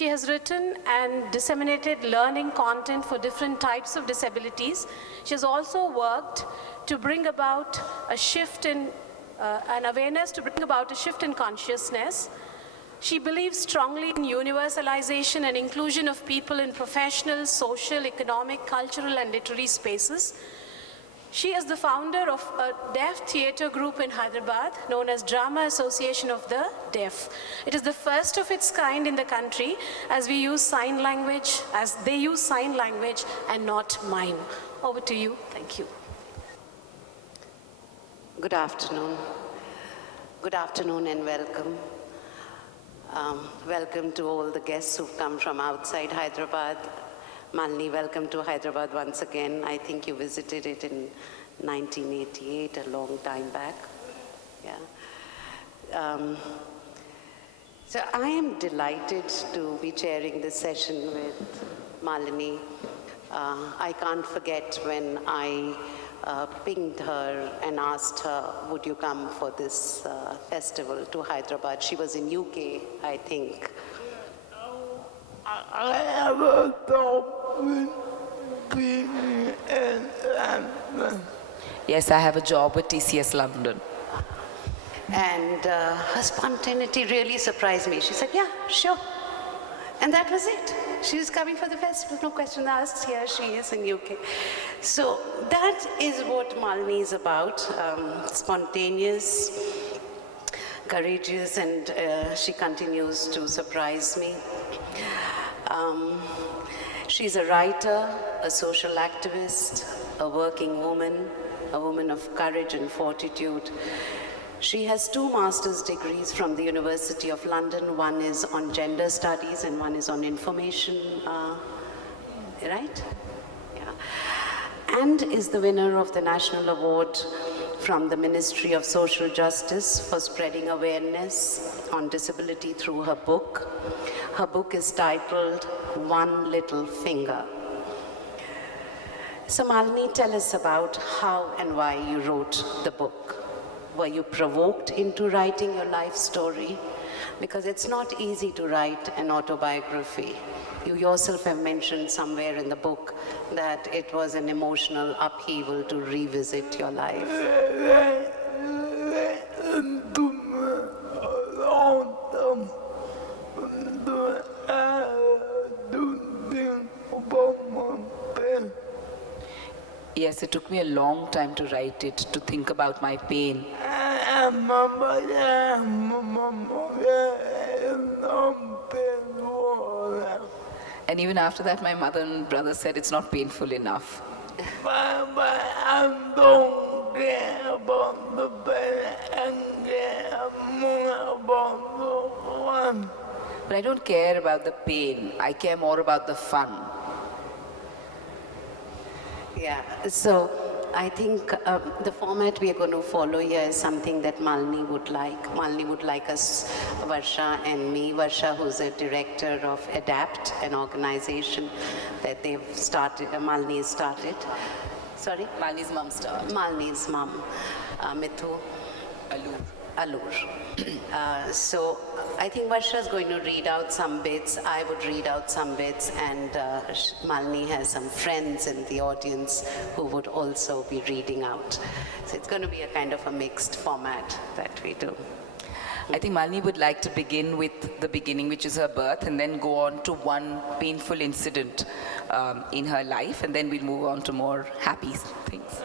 She has written and disseminated learning content for different types of disabilities. She has also worked to bring about a shift in an awareness, to bring about a shift in consciousness. She believes strongly in universalization and inclusion of people in professional, social, economic, cultural, and literary spaces. She is the founder of a deaf theatre group in Hyderabad known as Drama Association of the Deaf. It is the first of its kind in the country as they use sign language and not mime. Over to you. Thank you. Good afternoon. Good afternoon and welcome. Welcome to all the guests who've come from outside Hyderabad. Malini, welcome to Hyderabad once again. I think you visited it in 1988, a long time back. Yeah. So I am delighted to be chairing this session with Malini. I can't forget when I pinged her and asked her, would you come for this festival to Hyderabad? She was in UK, I think. I have a job in London. Yes, I have a job with TCS London. And her spontaneity really surprised me. She said, yeah, sure. And that was it. She was coming for the festival, no question asked. Here she is in UK. So that is what Malini is about, spontaneous, courageous, and she continues to surprise me. She's a writer, a social activist, a working woman, a woman of courage and fortitude. She has 2 master's degrees from the University of London. One is on gender studies and one is on information, right? Yeah. And is the winner of the National Award from the Ministry of Social Justice for spreading awareness on disability through her book. Her book is titled One Little Finger. So Malini, tell us about how and why you wrote the book. Were you provoked into writing your life story? Because it's not easy to write an autobiography. You yourself have mentioned somewhere in the book that it was an emotional upheaval to revisit your life. Yes, it took me a long time to write it, to think about my pain. And even after that, my mother and brother said it's not painful enough. But I don't care about the pain and care more about the fun. But I don't care about the pain. I care more about the fun. Yeah, so I think the format we are going to follow here is something that Malini would like. Malini would like us, Varsha and me. Varsha, who's a director of ADAPT, an organization that they've started, Malini started. Sorry? Malini's mom started. Malini's mom, Mithu. Alur. So I think Varsha is going to read out some bits, I would read out some bits, and Malini has some friends in the audience who would also be reading out. So it's going to be a kind of a mixed format that we do. I think Malini would like to begin with the beginning, which is her birth, and then go on to one painful incident in her life, and then we'll move on to more happy things.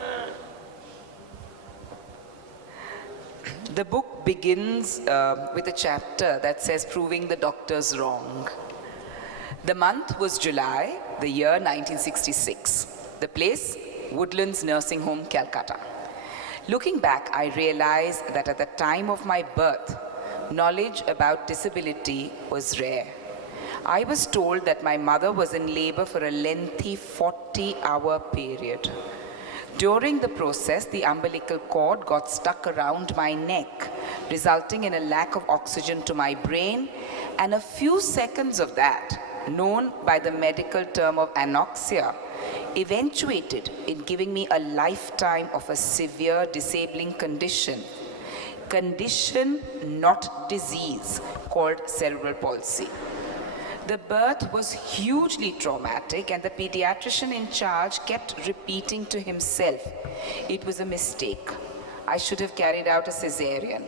The book begins with a chapter that says, Proving the Doctors Wrong. The month was July, the year 1966. The place, Woodlands Nursing Home, Calcutta. Looking back, I realized that at the time of my birth, knowledge about disability was rare. I was told that my mother was in labor for a lengthy 40-hour period. During the process, the umbilical cord got stuck around my neck, resulting in a lack of oxygen to my brain, and a few seconds of that, known by the medical term of anoxia, eventuated in giving me a lifetime of a severe disabling condition, not disease, called cerebral palsy. The birth was hugely traumatic, and the pediatrician in charge kept repeating to himself, "It was a mistake. I should have carried out a cesarean.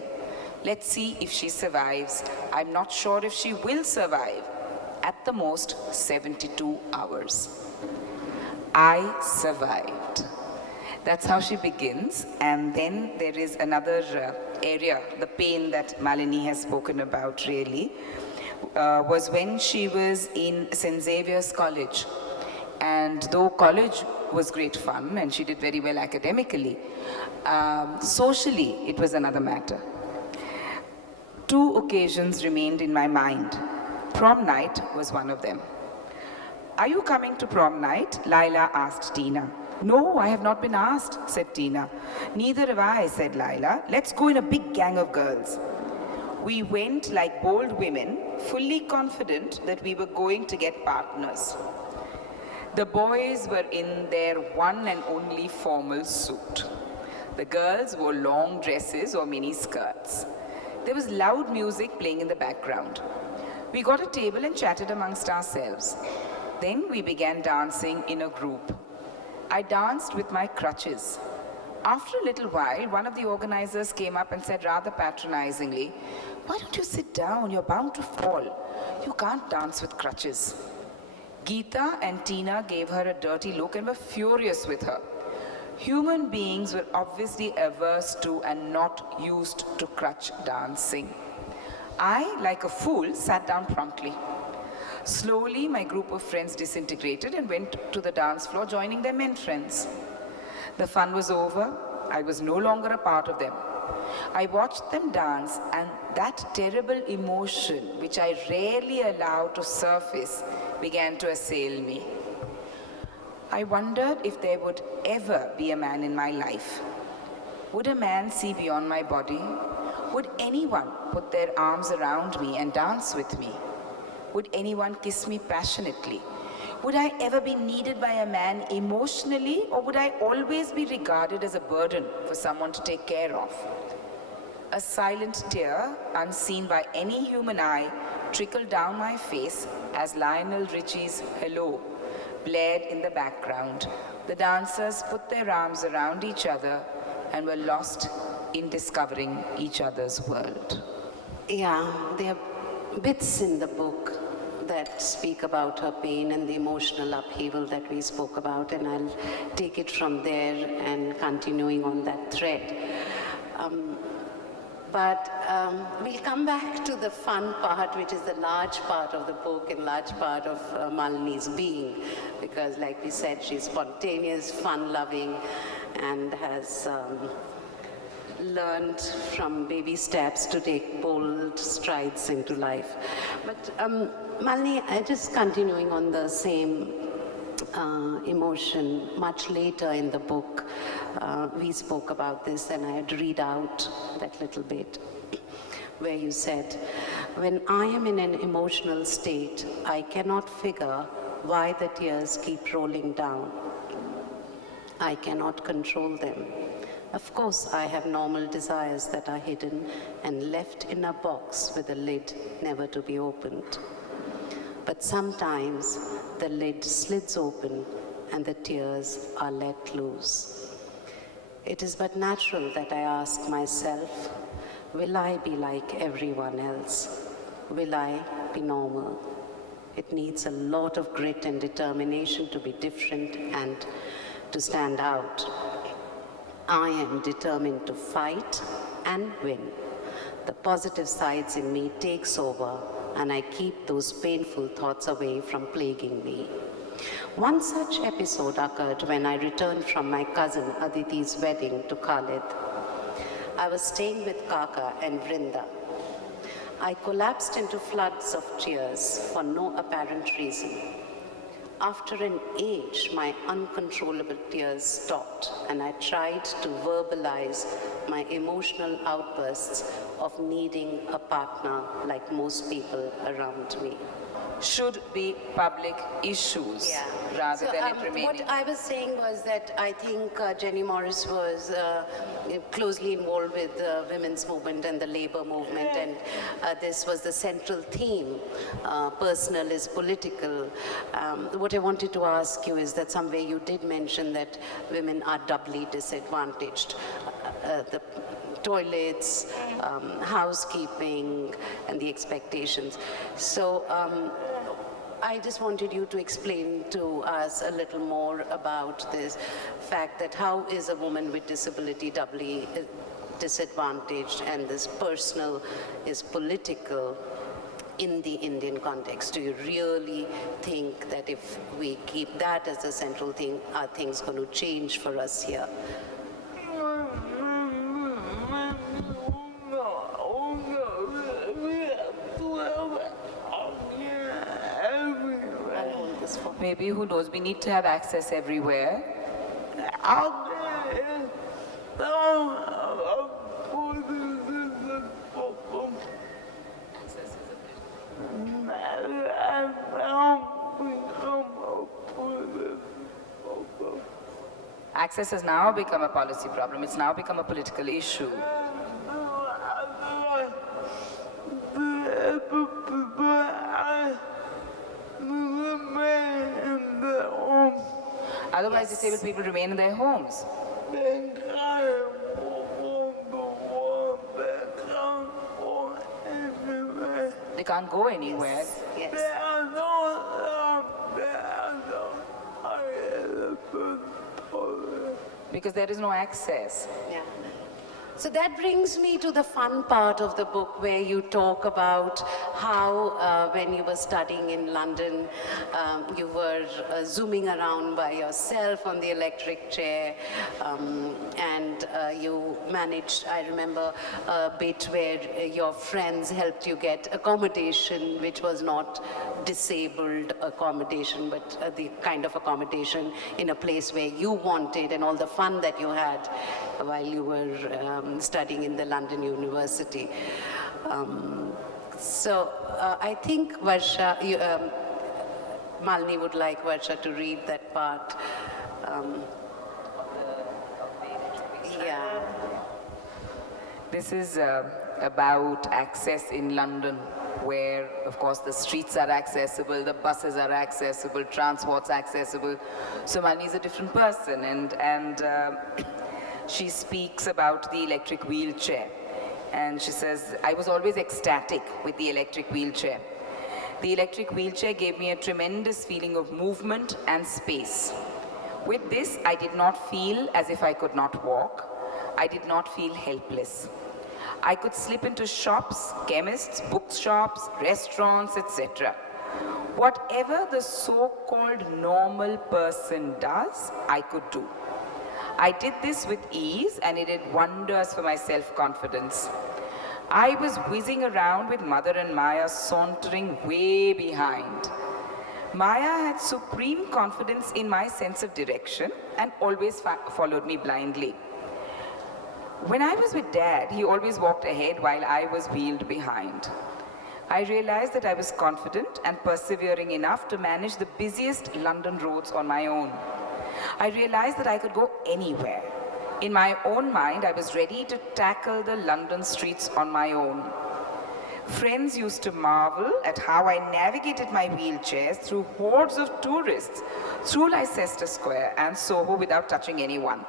Let's see if she survives. I'm not sure if she will survive." At the most, 72 hours. I survived. That's how she begins. And then there is another area, the pain that Malini has spoken about really, was when she was in St. Xavier's College. And though college was great fun and she did very well academically, socially it was another matter. Two occasions remained in my mind. Prom night was one of them. "Are you coming to prom night?" Laila asked Tina. "No, I have not been asked," said Tina. "Neither have I," said Laila. "Let's go in a big gang of girls." We went like bold women, fully confident that we were going to get partners. The boys were in their one and only formal suit. The girls wore long dresses or mini skirts. There was loud music playing in the background. We got a table and chatted amongst ourselves. Then we began dancing in a group. I danced with my crutches. After a little while, one of the organizers came up and said rather patronizingly, "Why don't you sit down? You're bound to fall. You can't dance with crutches." Geeta and Tina gave her a dirty look and were furious with her. Human beings were obviously averse to and not used to crutch dancing. I, like a fool, sat down promptly. Slowly, my group of friends disintegrated and went to the dance floor, joining their men friends. The fun was over. I was no longer a part of them. I watched them dance, and that terrible emotion, which I rarely allow to surface, began to assail me. I wondered if there would ever be a man in my life. Would a man see beyond my body? Would anyone put their arms around me and dance with me? Would anyone kiss me passionately? Would I ever be needed by a man emotionally, or would I always be regarded as a burden for someone to take care of? A silent tear, unseen by any human eye, trickled down my face as Lionel Richie's "Hello" blared in the background. The dancers put their arms around each other and were lost in discovering each other's world. Yeah, there are bits in the book that speak about her pain and the emotional upheaval that we spoke about, and I'll take it from there and continuing on that thread. But we'll come back to the fun part, which is the large part of the book and large part of Malini's being, because like we said, she's spontaneous, fun-loving, and has learned from baby steps to take bold strides into life. But Malini, just continuing on the same emotion, much later in the book, we spoke about this, and I'd read out that little bit where you said, "When I am in an emotional state, I cannot figure why the tears keep rolling down. I cannot control them. Of course, I have normal desires that are hidden and left in a box with a lid never to be opened. But sometimes the lid slides open and the tears are let loose. It is but natural that I ask myself, will I be like everyone else? Will I be normal? It needs a lot of grit and determination to be different and to stand out. I am determined to fight and win. The positive sides in me takes over, and I keep those painful thoughts away from plaguing me. One such episode occurred when I returned from my cousin Aditi's wedding to Khalid. I was staying with Kaka and Vrinda. I collapsed into floods of tears for no apparent reason. After an age, my uncontrollable tears stopped, and I tried to verbalize my emotional outbursts of needing a partner like most people around me. should be public issues rather than it remaining. What I was saying was that I think Jenny Morris was closely involved with the women's movement and the labor movement, and this was the central theme. Personal is political. What I wanted to ask you is that somewhere you did mention that women are doubly disadvantaged. The toilets, housekeeping, and the expectations. So I just wanted you to explain to us a little more about this fact that how is a woman with disability doubly disadvantaged, and this personal is political in the Indian context. Do you really think that if we keep that as a central thing, are things going to change for us here? Maybe, who knows, we need to have access everywhere. Access has now become a policy problem. It's now become a political issue. Otherwise, disabled people remain in their homes. They can't go anywhere. Yes. Because there is no access. Yeah. So that brings me to the fun part of the book, where you talk about how when you were studying in London, you were zooming around by yourself on the electric chair, and you managed, I remember a bit where your friends helped you get accommodation, which was not disabled accommodation, but the kind of accommodation in a place where you wanted, and all the fun that you had while you were studying in the London University. So I think Varsha, Malini would like Varsha to read that part. Yeah. This is about access in London, where, of course, the streets are accessible, the buses are accessible, transport's accessible. So Malini is a different person, and she speaks about the electric wheelchair. And she says, I was always ecstatic with the electric wheelchair. The electric wheelchair gave me a tremendous feeling of movement and space. With this, I did not feel as if I could not walk. I did not feel helpless. I could slip into shops, chemists, bookshops, restaurants, etc. Whatever the so-called normal person does, I could do. I did this with ease, and it did wonders for my self-confidence. I was whizzing around with Mother and Maya sauntering way behind. Maya had supreme confidence in my sense of direction and always followed me blindly. When I was with Dad, he always walked ahead while I was wheeled behind. I realized that I was confident and persevering enough to manage the busiest London roads on my own. I realized that I could go anywhere. In my own mind, I was ready to tackle the London streets on my own. Friends used to marvel at how I navigated my wheelchairs through hordes of tourists, through Leicester Square and Soho without touching anyone.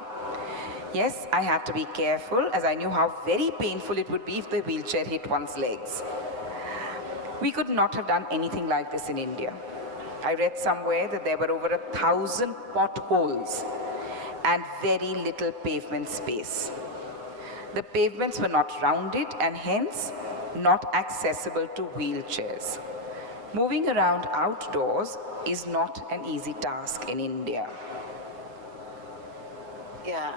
Yes, I had to be careful, as I knew how very painful it would be if the wheelchair hit one's legs. We could not have done anything like this in India. I read somewhere that there were over 1,000 potholes and very little pavement space. The pavements were not rounded and hence not accessible to wheelchairs. Moving around outdoors is not an easy task in India. Yeah,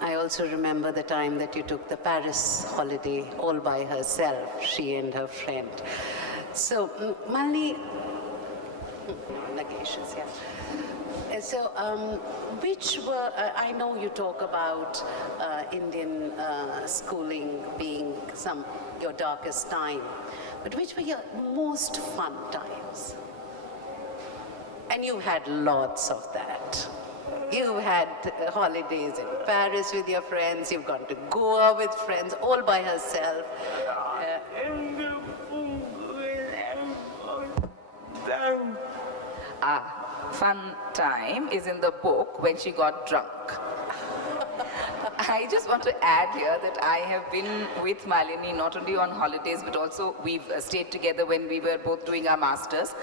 I also remember the time that you took the Paris holiday all by herself, she and her friend. So, Malini, negations, yeah. So, which were, I know you talk about Indian schooling being your darkest time, but which were your most fun time? course. And you've had lots of that. You've had holidays in Paris with your friends, you've gone to Goa with friends, all by herself. In the book when I was down. Fun time is in the book when she got drunk. I just want to add here that I have been with Malini not only on holidays but also we've stayed together when we were both doing our masters.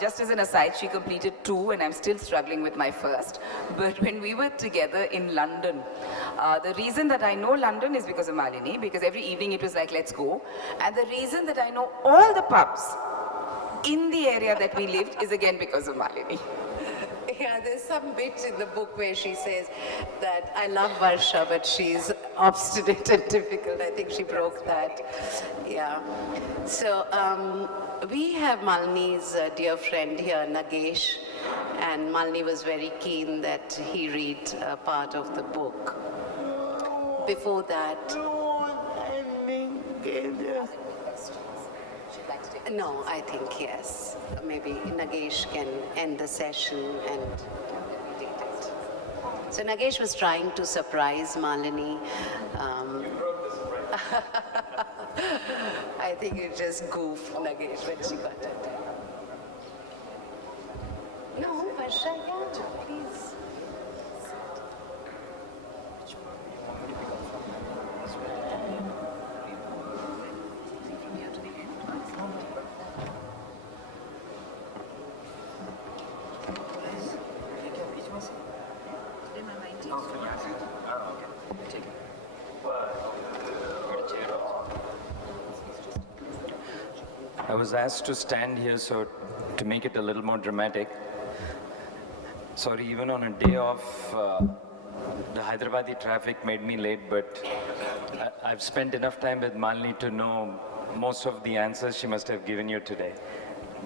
Just as an aside, she completed 2 and I'm still struggling with my first. But when we were together in London, the reason that I know London is because of Malini, because every evening it was like, let's go. And the reason that I know all the pubs in the area that we lived is again because of Malini. Yeah, there's some bit in the book where she says that I love Varsha, but she's obstinate and difficult. I think she broke that. Yeah. So we have Malini's dear friend here, Nagesh, and Malini was very keen that he read a part of the book. Before that, no, I think yes. Maybe Nagesh can end the session and read it. So Nagesh was trying to surprise Malini. I think you just goofed Nagesh when she got it. No, Varsha, yeah, please. I was asked to stand here, so to make it a little more dramatic. Sorry, even on a day off, the Hyderabadi traffic made me late, but I've spent enough time with Malini to know most of the answers she must have given you today.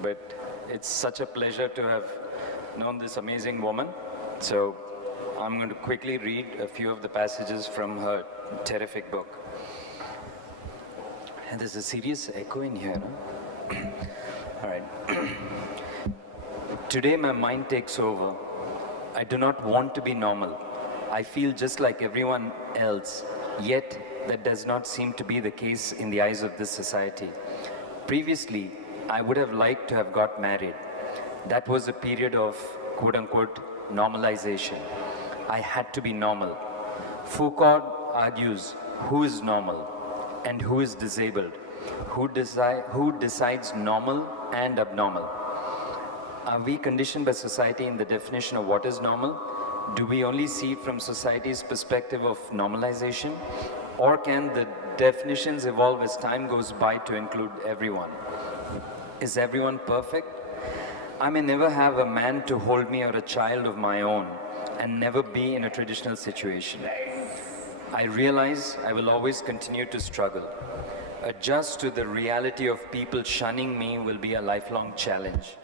But it's such a pleasure to have known this amazing woman. So I'm going to quickly read a few of the passages from her terrific book. And there's a serious echo in here, no? All right. Today my mind takes over. I do not want to be normal. I feel just like everyone else, yet that does not seem to be the case in the eyes of this society. Previously, I would have liked to have got married. That was a period of quote-unquote normalization. I had to be normal. Foucault argues who is normal and who is disabled. Who decides normal and abnormal? Are we conditioned by society in the definition of what is normal? Do we only see it from society's perspective of normalization? Or can the definitions evolve as time goes by to include everyone? Is everyone perfect? I may never have a man to hold me or a child of my own and never be in a traditional situation. I realize I will always continue to struggle. Adjust to the reality of people shunning me will be a lifelong challenge.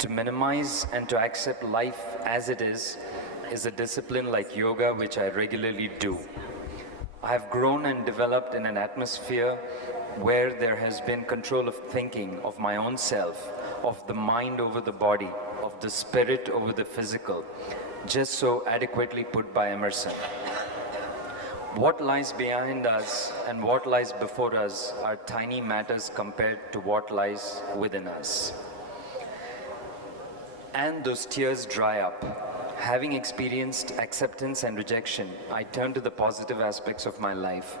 To minimize and to accept life as it is a discipline like yoga, which I regularly do. I have grown and developed in an atmosphere where there has been control of thinking, of my own self, of the mind over the body, of the spirit over the physical, just so adequately put by Emerson. What lies behind us and what lies before us are tiny matters compared to what lies within us. And those tears dry up. Having experienced acceptance and rejection, I turn to the positive aspects of my life.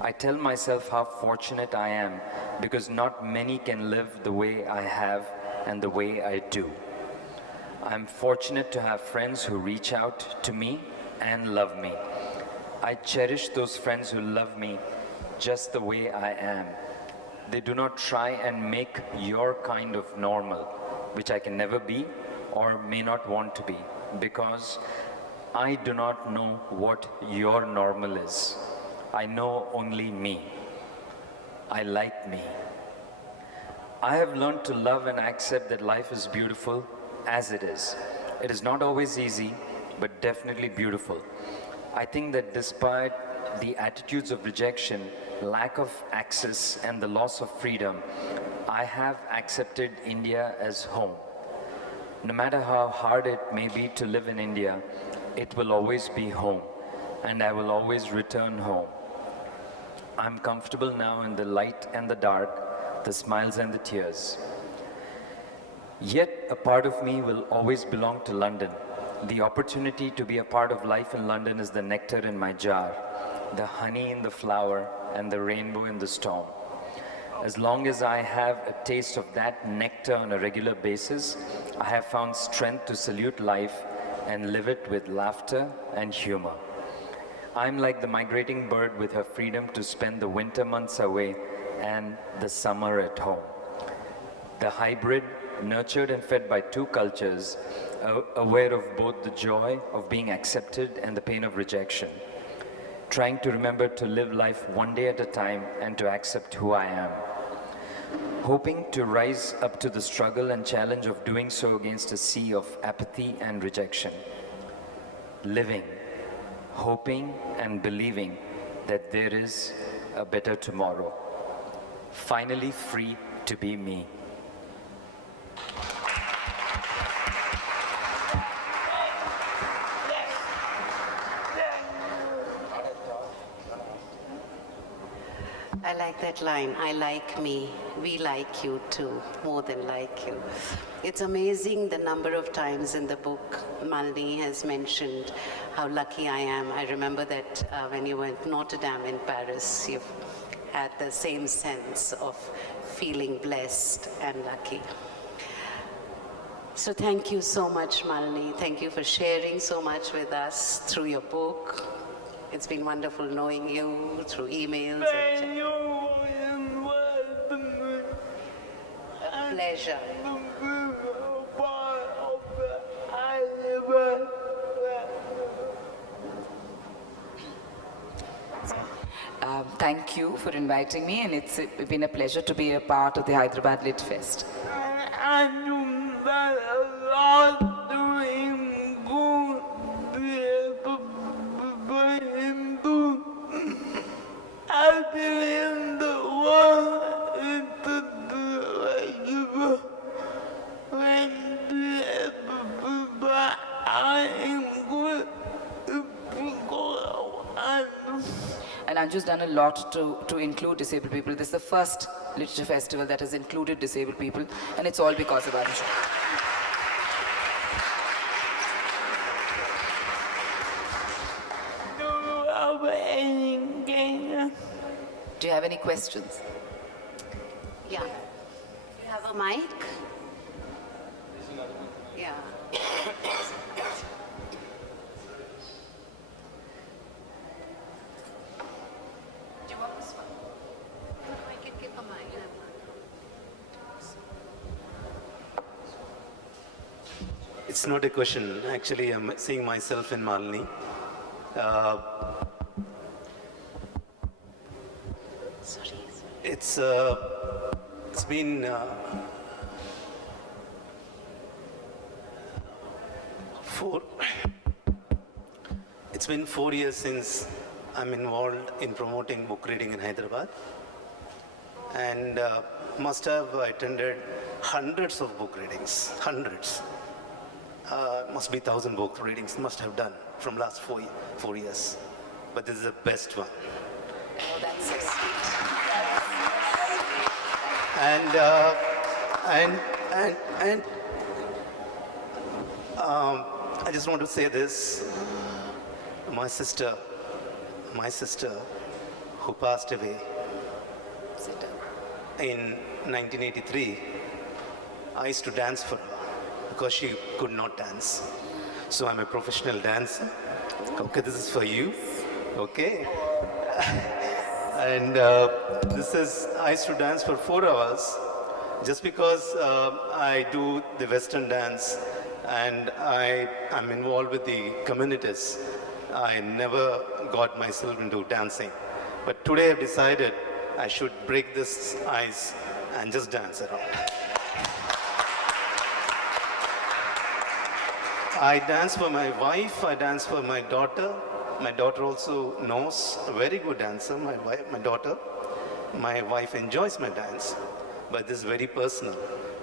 I tell myself how fortunate I am because not many can live the way I have and the way I do. I'm fortunate to have friends who reach out to me and love me. I cherish those friends who love me just the way I am. They do not try and make your kind of normal, which I can never be or may not want to be, because I do not know what your normal is. I know only me. I like me. I have learned to love and accept that life is beautiful as it is. It is not always easy, but definitely beautiful. I think that despite the attitudes of rejection, lack of access, and the loss of freedom, I have accepted India as home. No matter how hard it may be to live in India, it will always be home, and I will always return home. I'm comfortable now in the light and the dark, the smiles and the tears. Yet a part of me will always belong to London. The opportunity to be a part of life in London is the nectar in my jar, the honey in the flower, and the rainbow in the storm. As long as I have a taste of that nectar on a regular basis, I have found strength to salute life and live it with laughter and humor. I'm like the migrating bird with her freedom to spend the winter months away and the summer at home. The hybrid, nurtured and fed by two cultures, aware of both the joy of being accepted and the pain of rejection. Trying to remember to live life one day at a time and to accept who I am. Hoping to rise up to the struggle and challenge of doing so against a sea of apathy and rejection. Living, hoping and believing that there is a better tomorrow. Finally free to be me. I like that line, I like me, we like you too, more than like you. It's amazing the number of times in the book Malini has mentioned how lucky I am. I remember that when you went to Notre Dame in Paris, you had the same sense of feeling blessed and lucky. So thank you so much, Malini. Thank you for sharing so much with us through your book. It's been wonderful knowing you through emails. Thank you for inviting me. Pleasure. To be a part of the Hyderabad. Thank you for inviting me, and it's been a pleasure to be a part of the Hyderabad Lit Fest. I do that a lot doing good. I believe the world is to do but I am good. And Anju's done a lot to include disabled people. This is the first literature festival that has included disabled people, and it's all because of Anju. Do you have any questions? Yeah. You have a mic? Yeah. Do you want this one? No, I can give a mic. It's not a question. Actually, I'm seeing myself in Malini. It's been it's been 4 years since I'm involved in promoting book reading in Hyderabad, and must have attended hundreds of book readings, hundreds. Must be 1,000 book readings, must have done from last 4 years. But this is the best one. Oh, that's so sweet. And I just want to say this. My sister who passed away in 1983, I used to dance for her because she could not dance. So I'm a professional dancer. Okay, this is for you. Okay. And I used to dance for 4 hours just because I do the Western dance and I'm involved with the communities. I never got myself into dancing. But today I've decided I should break this ice and just dance around. I dance for my wife, I dance for my daughter. My daughter also knows, a very good dancer, my daughter. My wife enjoys my dance. but this is very personal.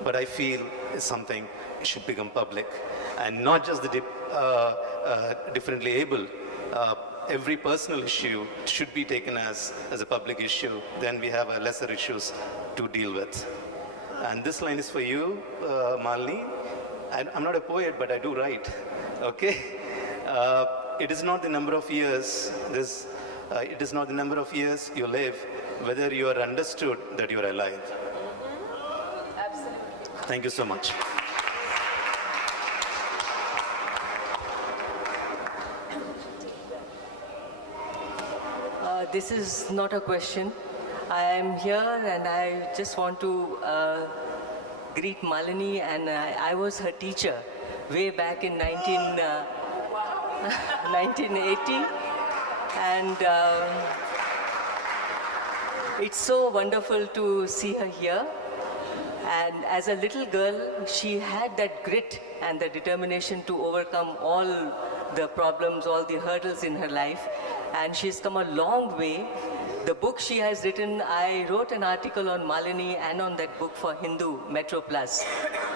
But I feel it's something it should become public, and not just the differently able. Every personal issue should be taken as a public issue. Then we have lesser issues to deal with. And this line is for you, Malini. I'm not a poet, but I do write. Okay? It is not the number of years. It is not the number of years you live, whether you are understood that you are alive. Absolutely. Thank you so much. This is not a question. I am here and I just want to greet Malini, and I was her teacher way back in 1980. And it's so wonderful to see her here. And as a little girl, she had that grit and the determination to overcome all the problems, all the hurdles in her life. And she's come a long way. The book she has written, I wrote an article on Malini and on that book for Hindu, Metro Plus.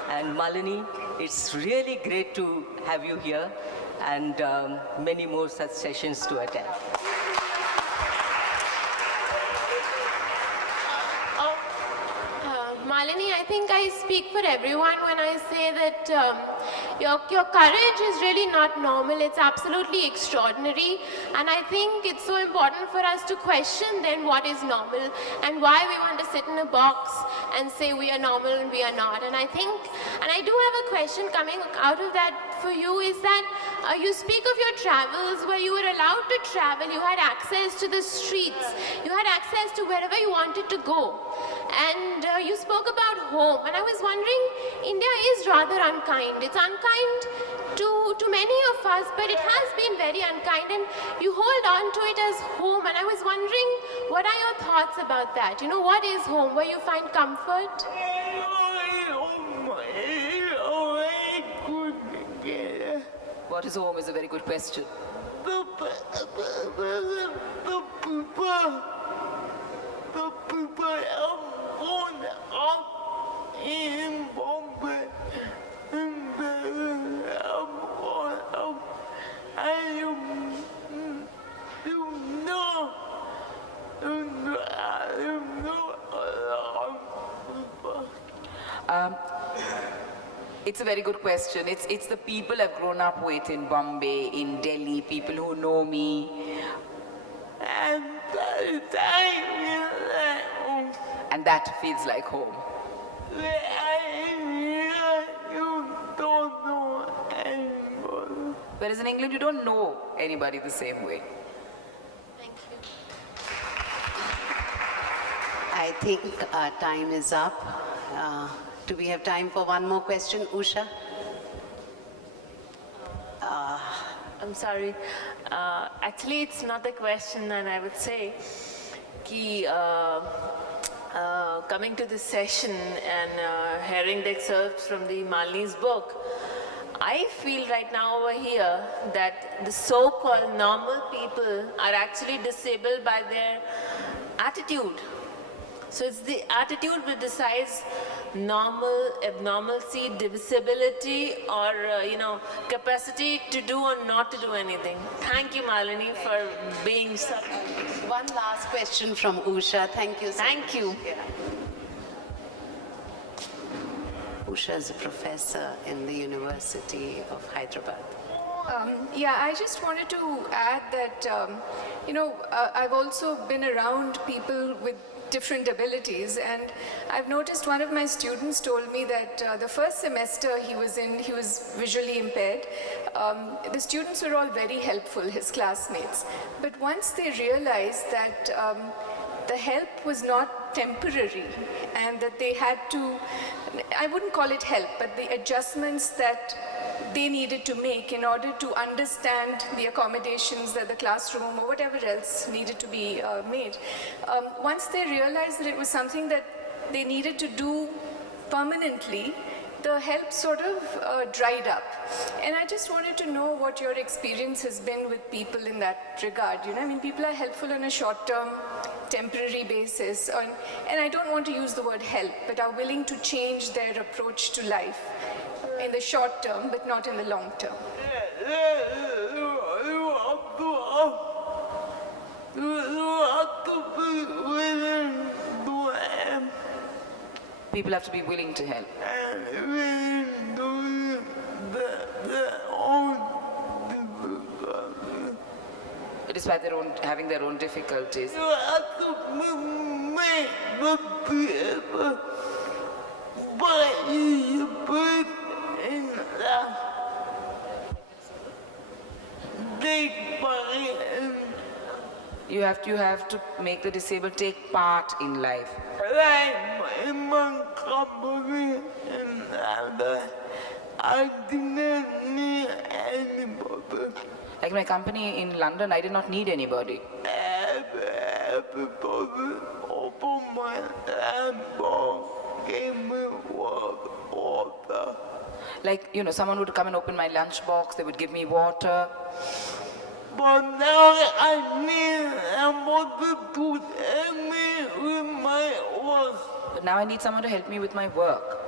And Malini, it's really great to have you here, and many more such sessions to attend. Malini, I think I speak for everyone when I say that your courage is really not normal. It's absolutely extraordinary. And I think it's so important for us to question then what is normal and why we want to sit in a box and say we are normal and we are not. And I think, and I do have a question coming out of that for you, is that you speak of your travels where you were allowed to travel, you had access to the streets, you had access to wherever you wanted to go. And you spoke about home, and I was wondering, India is rather unkind. It's unkind to many of us, but it has been very unkind, and you hold on to it as home. And I was wondering, what are your thoughts about that? You know, what is home, where you find comfort? What is home is a very good question. The people are born up in Bombay, and I'm born up. It's a very good question. It's the people I've grown up with in Bombay, in Delhi, people who know me. And And that feels like home. you don't know anybody. Whereas in England, you don't know anybody the same way. Thank you. I think our time is up. Do we have time for one more question, Usha? I'm sorry. Actually, it's not a question, and I would say, coming to this session and hearing the excerpts from the Malini's book, I feel right now over here that the so-called normal people are actually disabled by their attitude. So it's the attitude which decides normal, abnormalcy, divisibility, or capacity to do or not to do anything. Thank you, Malini, for being so. One last question from Usha. Thank you. Thank you. Yeah. Usha is a professor in the University of Hyderabad. Yeah, I just wanted to add that, I've also been around people with different abilities, and I've noticed one of my students told me that the first semester he was in, he was visually impaired. The students were all very helpful, his classmates. But once they realized that the help was not temporary and that they had to, I wouldn't call it help, but the adjustments that they needed to make in order to understand the accommodations that the classroom or whatever else needed to be made. Once they realized that it was something that they needed to do permanently, the help sort of dried up. And I just wanted to know what your experience has been with people in that regard. I mean, people are helpful on a short-term, temporary basis, and I don't want to use the word help, but are willing to change their approach to life in the short term, but not in the long term. People have to be willing to help. Despite having their own difficulties. You have to make the people participate in life. Take part in You have to make the disabled take part in life. like my company and other. I didn't need anybody. Like my company in London, I did not need anybody. Everybody opened my laptop, gave me water. Like, you know, someone would come and open my lunchbox, they would give me water. But now I need somebody to help me with my work. But now I need someone to help me with my work.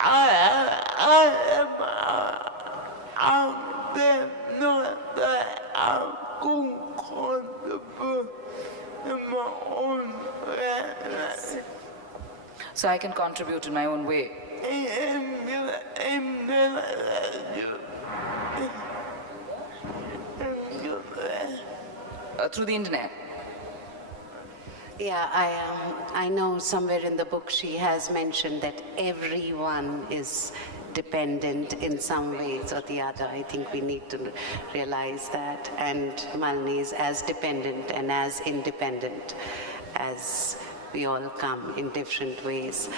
I'm not that I'm comfortable in my own way. So I can contribute in my own way. Through the internet. Yeah, I know somewhere in the book she has mentioned that everyone is dependent in some ways or the other. I think we need to realize that. And Malini is as dependent and as independent as we all come in different ways.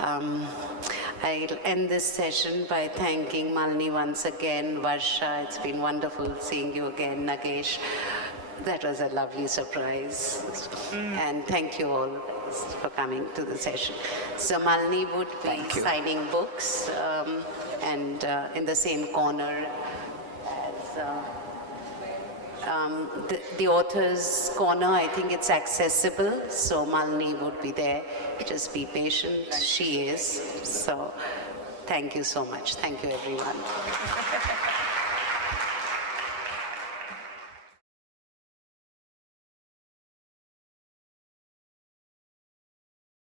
I'll end this session by thanking Malini once again. Varsha, it's been wonderful seeing you again. Nagesh, that was a lovely surprise. And thank you all for coming to the session. So Malini would be signing books and in the same corner as the author's corner. I think it's accessible, so Malini would be there. Just be patient. She is. So thank you so much. Thank you, everyone.